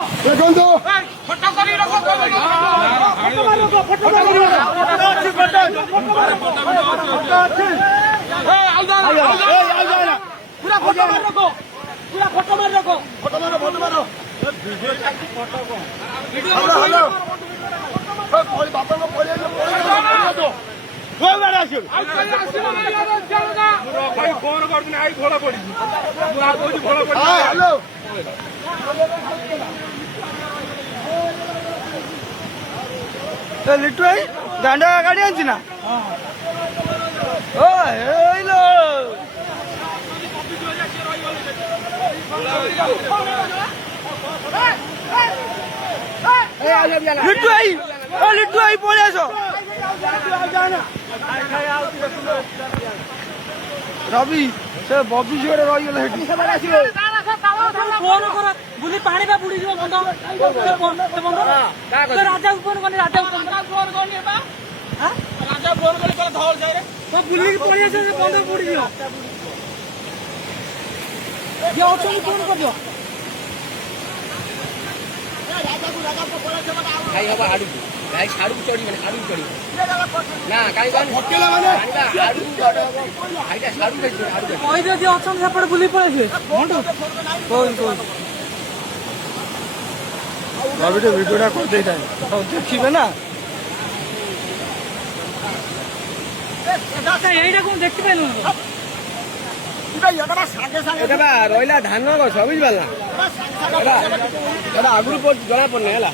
ଦେଖନ୍ତୁ লিটু ভাই দাଣ୍ଡা গাড়ি আনছি না ও এইলো লিটু ভাই ও লিটু ভাই পড়ে আসো রবি সে ববি ঝিওরে রহিগলা সেটি ବୁଲି ପାଣି ବା ବୁଡିଯିବ ବନ୍ଧ ରାଜା ଫୋନ କନି ରାଜା ଫୋନ କନି ରାଜା ଫୋନ କଲି ଧଳ ଯାଏ ବୁଲିକି ପଳେଇ ଆସିବ ସେ ବନ୍ଧ ବୁଡିଯିବ ଯିଏ ଅଛନ୍ତି ଫୋନ କରିଦିଅ ଖାଇ ହବ ଆଡୁକୁ ଗାଈ ସାଡୁକୁ ଚଢିବନି ଆଡୁକୁ ଚଢିବ ନା କାହିଁ କହନି ଆଡୁକୁ ବଡ ହବ ଗାଈଟା ସାଡୁକୁ ଯାଇଯିବ ଆଡୁକୁ କହିଦିଅ ଯିଏ ଅଛନ୍ତି ସେପଟେ ବୁଲିକି ପଳେଇ ଆସିବେ রবি তো ভিডিওটা করে দেয় দেখিবে না এইটা কোন দেখতে পাইলু এটা ବା ରହିଲା ଧାନ ଗଛ ବୁଝିପାରିଲା ଏଟା ଆଗରୁ ଜଣା ପଡୁନି ହେଲା